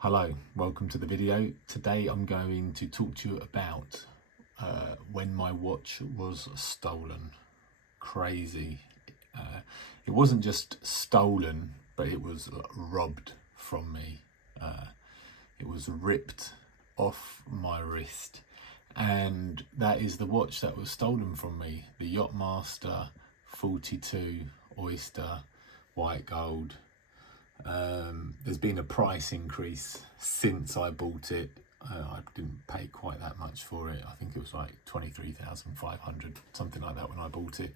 Hello, welcome to the video. Today I'm going to talk to you about when my watch was stolen. Crazy. It wasn't just stolen, but it was robbed from me. It was ripped off my wrist, and that is the watch that was stolen from me. The Yachtmaster 42 Oyster white gold. There's been a price increase since I bought it. I didn't pay quite that much for it. I think it was like 23,500, something like that when I bought it.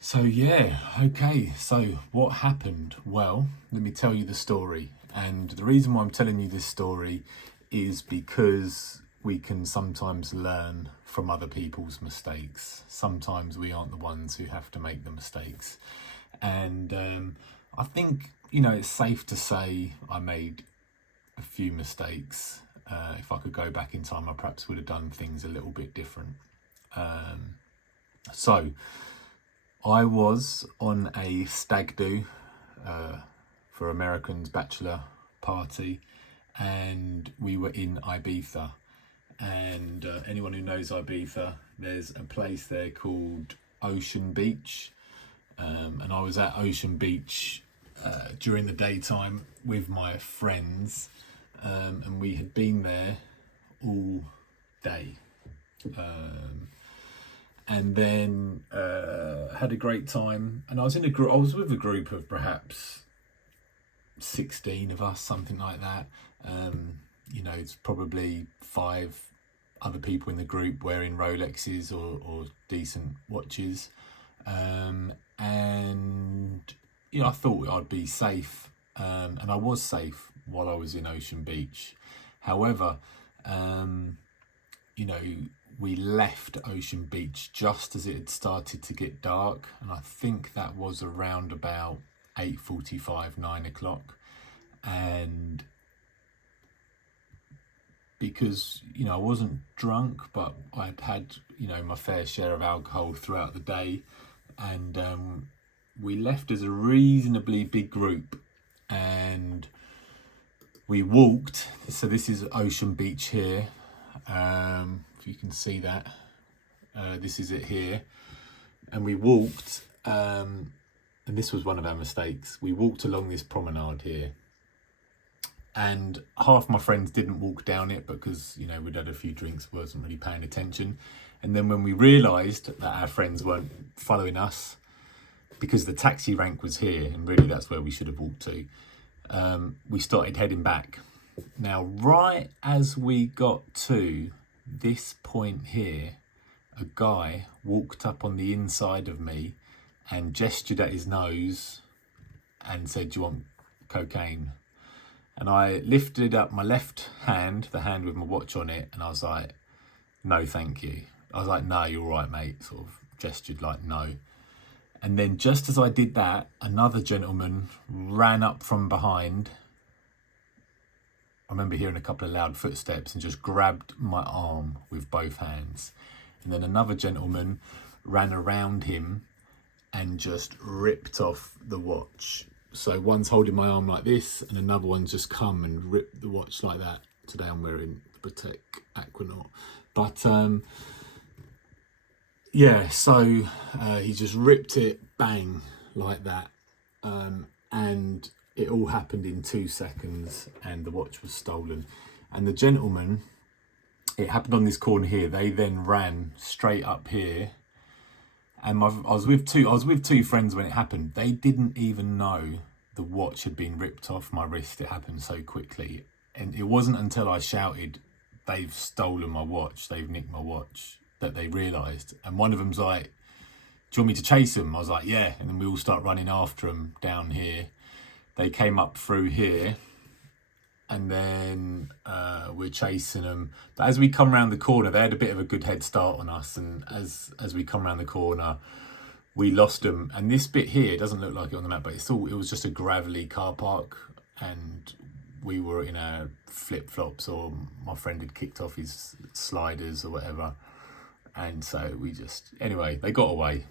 So yeah, okay, so what happened? Well, let me tell you the story. And the reason why I'm telling you this story is because we can sometimes learn from other people's mistakes. Sometimes we aren't the ones who have to make the mistakes. And I think, it's safe to say I made a few mistakes. If I could go back in time, I perhaps would have done things a little bit different. So I was on a stag do for Americans' bachelor party, and we were in Ibiza. And anyone who knows Ibiza, there's a place there called Ocean Beach. And I was at Ocean Beach during the daytime with my friends, and we had been there all day, and then had a great time. And I was with a group of perhaps 16 of us, something like that. It's probably 5 other people in the group wearing Rolexes or decent watches. And I thought I'd be safe, and I was safe while I was in Ocean Beach. However, we left Ocean Beach just as it had started to get dark, and I think that was around about 8:45, 9 o'clock. And because I wasn't drunk, but I'd had my fair share of alcohol throughout the day, and we left as a reasonably big group, and we walked. So this is Ocean Beach here, if you can see that. This is it here, and we walked, and this was one of our mistakes. We walked along this promenade here, and half my friends didn't walk down it because we'd had a few drinks, wasn't really paying attention. And then when we realised that our friends weren't following us, because the taxi rank was here, and really that's where we should have walked to, we started heading back. Now, right as we got to this point here, a guy walked up on the inside of me and gestured at his nose and said, "Do you want cocaine?" And I lifted up my left hand, the hand with my watch on it, and I was like, "No, thank you." I was like, "No, you're all right, mate." Sort of gestured like no. And then just as I did that, another gentleman ran up from behind. I remember hearing a couple of loud footsteps and just grabbed my arm with both hands. And then another gentleman ran around him and just ripped off the watch. So one's holding my arm like this, and another one's just come and ripped the watch like that. Today I'm wearing the Patek Aquanaut. But so he just ripped it, bang, like that. And it all happened in 2 seconds, and the watch was stolen. And the gentleman, it happened on this corner here. They then ran straight up here. And I was with two friends when it happened. They didn't even know the watch had been ripped off my wrist. It happened so quickly. And it wasn't until I shouted, "They've stolen my watch, they've nicked my watch," that they realised. And one of them's like, "Do you want me to chase them?" I was like, "Yeah." And then we all start running after them down here. They came up through here, and then we're chasing them. But as we come around the corner, they had a bit of a good head start on us, and as we come around the corner, we lost them. And this bit here, it doesn't look like it on the map, but it was just a gravelly car park, and we were in our flip-flops, or my friend had kicked off his sliders or whatever, and so anyway, they got away.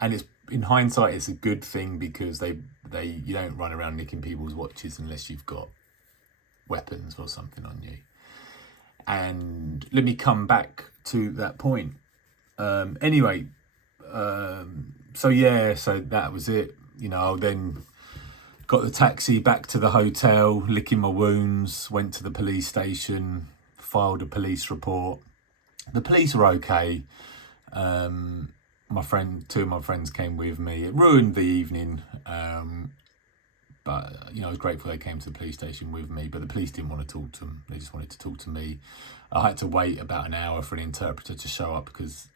And it's in hindsight, it's a good thing because you don't run around nicking people's watches unless you've got weapons or something on you. And let me come back to that point. Anyway, so that was it. I then got the taxi back to the hotel, licking my wounds, went to the police station, filed a police report. The police were okay. Two of my friends came with me. It ruined the evening. But, I was grateful they came to the police station with me, but the police didn't want to talk to them. They just wanted to talk to me. I had to wait about an hour for an interpreter to show up because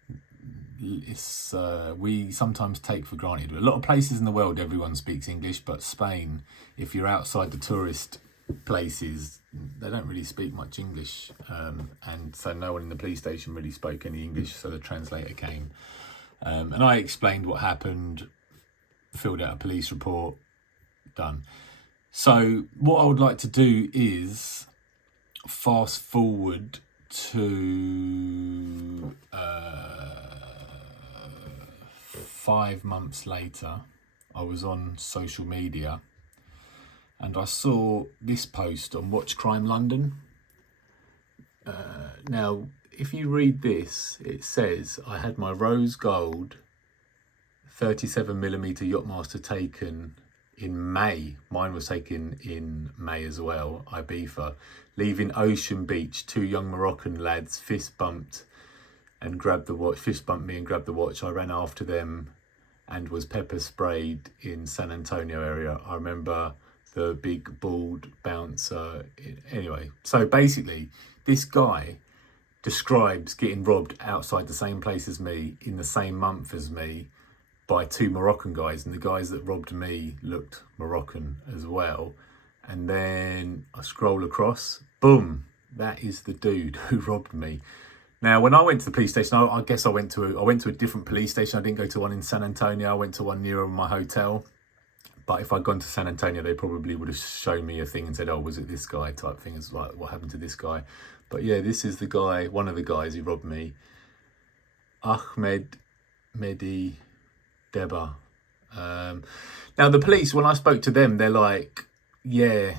we sometimes take for granted. A lot of places in the world, everyone speaks English, but Spain, if you're outside the tourist places, they don't really speak much English. And so no one in the police station really spoke any English, so the translator came. And I explained what happened, filled out a police report, done. So what I would like to do is fast forward to 5 months later. I was on social media and I saw this post on Watch Crime London. Now, if you read this, it says, I had my rose gold 37mm Yachtmaster taken in May. Mine was taken in May as well, Ibiza. Leaving Ocean Beach, 2 young Moroccan lads fist bumped me and grabbed the watch. I ran after them and was pepper sprayed in San Antonio area. I remember the big bald bouncer. Anyway, so basically, this guy describes getting robbed outside the same place as me in the same month as me by 2 Moroccan guys, and the guys that robbed me looked Moroccan as well. And then I scroll across, boom, that is the dude who robbed me. Now, when I went to the police station, I guess I went to a different police station. I didn't go to one in San Antonio. I went to one nearer my hotel. But if I'd gone to San Antonio, they probably would have shown me a thing and said, oh, was it this guy type thing? It's like, what happened to this guy? But yeah, this is the guy, one of the guys who robbed me. Ahmed Mehdi Deba. Now, the police, when I spoke to them, they're like, yeah,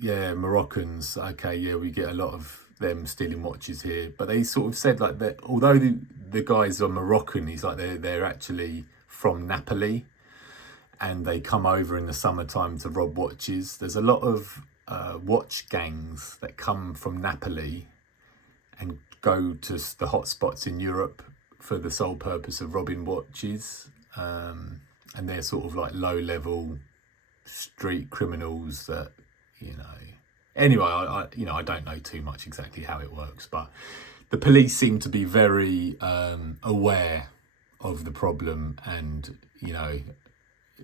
Moroccans. Okay, yeah, we get a lot of them stealing watches here. But they sort of said like that, although the guys are Moroccan, he's like they're actually from Napoli. And they come over in the summertime to rob watches. There's a lot of watch gangs that come from Napoli and go to the hot spots in Europe for the sole purpose of robbing watches. And they're sort of like low-level street criminals that, Anyway, I don't know too much exactly how it works, but the police seem to be very aware of the problem and,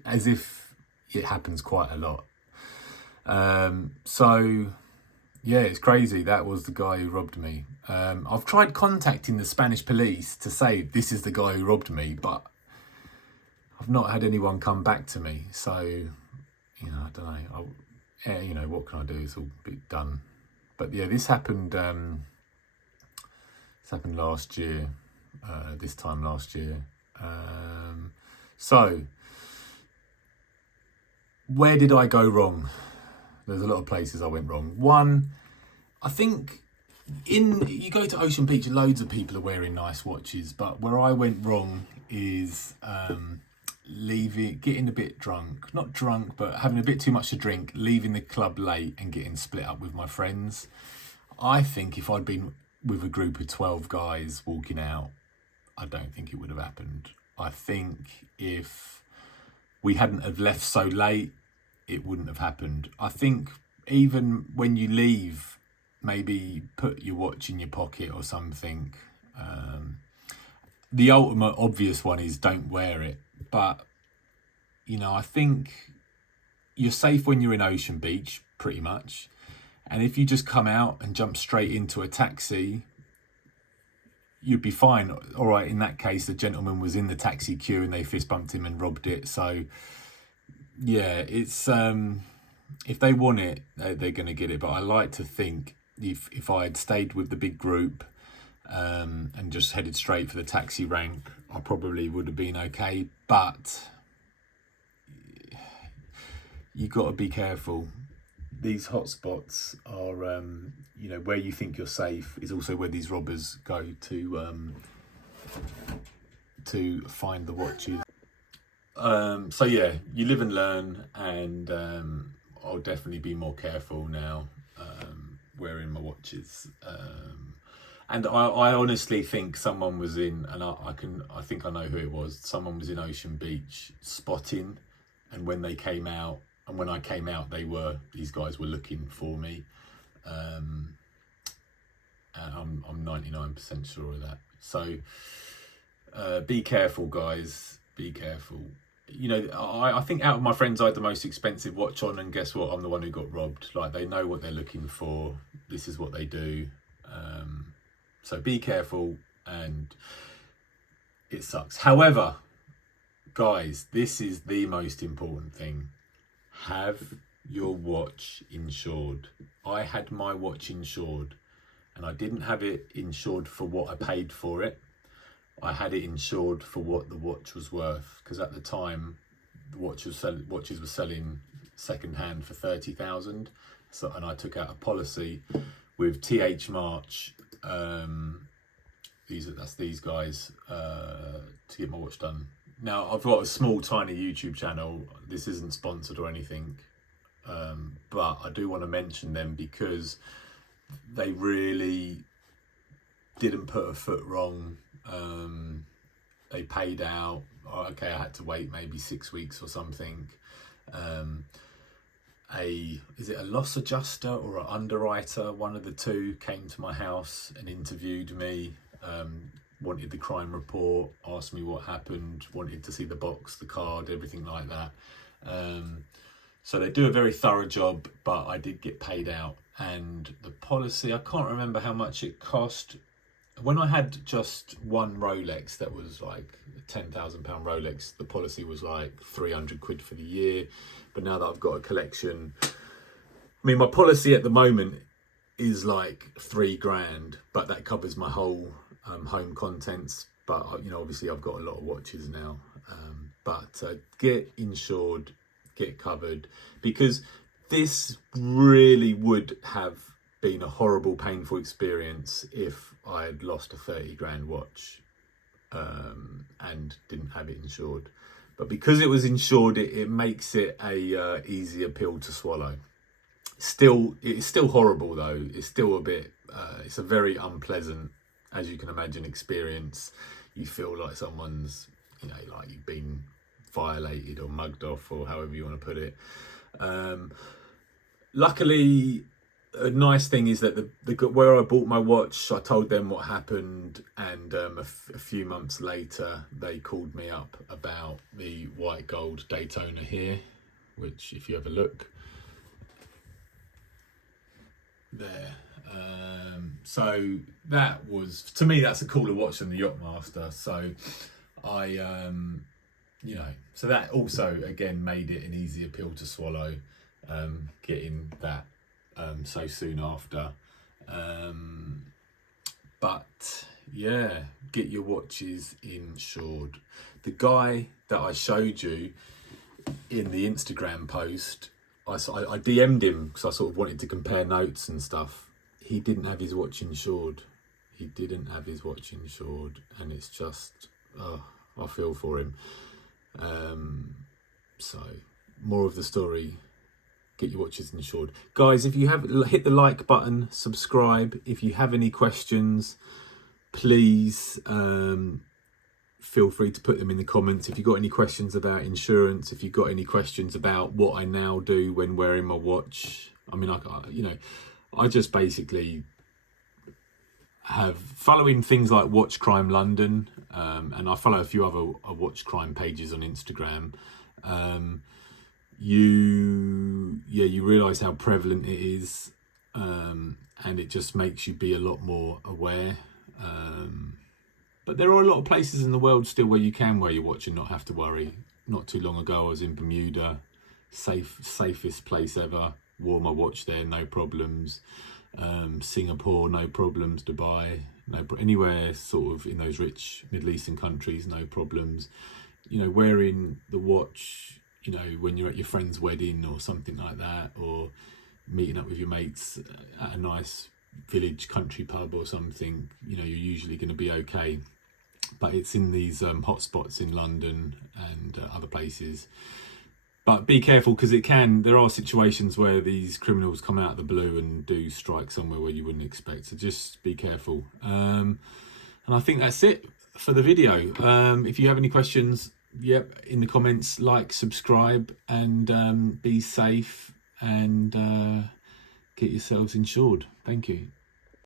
as if it happens quite a lot. So, yeah, it's crazy. That was the guy who robbed me. I've tried contacting the Spanish police to say this is the guy who robbed me, but I've not had anyone come back to me. So, I don't know. What can I do? It's all a bit done. But yeah, this happened last year, this time last year. So, where did I go wrong? There's a lot of places I went wrong. One, I think you go to Ocean Beach, loads of people are wearing nice watches, but where I went wrong is getting a bit drunk, not drunk, but having a bit too much to drink, leaving the club late and getting split up with my friends. I think if I'd been with a group of 12 guys walking out, I don't think it would have happened. I think if we hadn't have left so late, it wouldn't have happened. I think even when you leave, maybe put your watch in your pocket or something. The ultimate obvious one is don't wear it. But, I think you're safe when you're in Ocean Beach, pretty much. And if you just come out and jump straight into a taxi, you'd be fine. All right, in that case, the gentleman was in the taxi queue and they fist bumped him and robbed it. So, yeah, it's if they want it, they're going to get it. But I like to think if I had stayed with the big group, and just headed straight for the taxi rank, I probably would have been okay. But you got to be careful. These hotspots are, where you think you're safe is also where these robbers go to find the watches. So yeah, you live and learn, and I'll definitely be more careful now wearing my watches. And I honestly think someone was in, and I think I know who it was. Someone was in Ocean Beach spotting, and when they came out, and when I came out, these guys were looking for me. And I'm 99% sure of that. So be careful, guys. Be careful. I think out of my friends, I had the most expensive watch on, and guess what? I'm the one who got robbed. Like, they know what they're looking for. This is what they do. So be careful, and it sucks. However, guys, this is the most important thing. Have your watch insured. I had my watch insured, and I didn't have it insured for what I paid for it. I had it insured for what the watch was worth, because at the time the watches were selling second hand for 30,000. So, and I took out a policy with TH March. That's these guys to get my watch done. Now, I've got a small, tiny YouTube channel. This isn't sponsored or anything, but I do want to mention them because they really didn't put a foot wrong. They paid out. Okay, I had to wait maybe 6 weeks or something. Is it a loss adjuster or an underwriter? One of the two came to my house and interviewed me. Wanted the crime report, asked me what happened, wanted to see the box, the card, everything like that. So they do a very thorough job, but I did get paid out. And the policy, I can't remember how much it cost. When I had just one Rolex that was like a £10,000 Rolex, the policy was like 300 quid for the year. But now that I've got a collection, I mean, my policy at the moment is like £3,000, but that covers my whole home contents. But obviously I've got a lot of watches now. But get insured, get covered, because this really would have been a horrible, painful experience if I had lost a 30,000 watch and didn't have it insured. But because it was insured, it makes it a easier pill to swallow. It's still horrible though. It's still a bit. It's a very unpleasant, as you can imagine, experience. You feel like someone's, like you've been violated or mugged off, or however you want to put it. Luckily, a nice thing is that where I bought my watch, I told them what happened, and a few months later they called me up about the white gold Daytona here, which if you have a look there, so that was, to me, that's a cooler watch than the Yachtmaster. So so that also again made it an easier pill to swallow, getting that so soon after. But yeah, get your watches insured. The guy that I showed you in the Instagram post, I DM'd him because I sort of wanted to compare notes and stuff. He didn't have his watch insured. And it's just, I feel for him. So more of the story. Get your watches insured. Guys, if you have, hit the like button, subscribe. If you have any questions, please feel free to put them in the comments. If you've got any questions about insurance, if you've got any questions about what I now do when wearing my watch. I mean, I just basically have, following things like Watch Crime London, and I follow a few other watch crime pages on Instagram. You realise how prevalent it is, and it just makes you be a lot more aware. But there are a lot of places in the world still where you can wear your watch and not have to worry. Not too long ago I was in Bermuda, safest place ever, wore my watch there, no problems. Singapore, no problems. Dubai, anywhere sort of in those rich Middle Eastern countries, no problems. You know, wearing the watch, you know, when you're at your friend's wedding or something like that, or meeting up with your mates at a nice village country pub or something, you know, you're usually going to be okay. But it's in these hotspots in London and other places. But be careful, because there are situations where these criminals come out of the blue and do strike somewhere where you wouldn't expect. So just be careful. And I think that's it for the video. If you have any questions, in the comments, like, subscribe, and be safe, and get yourselves insured. Thank you.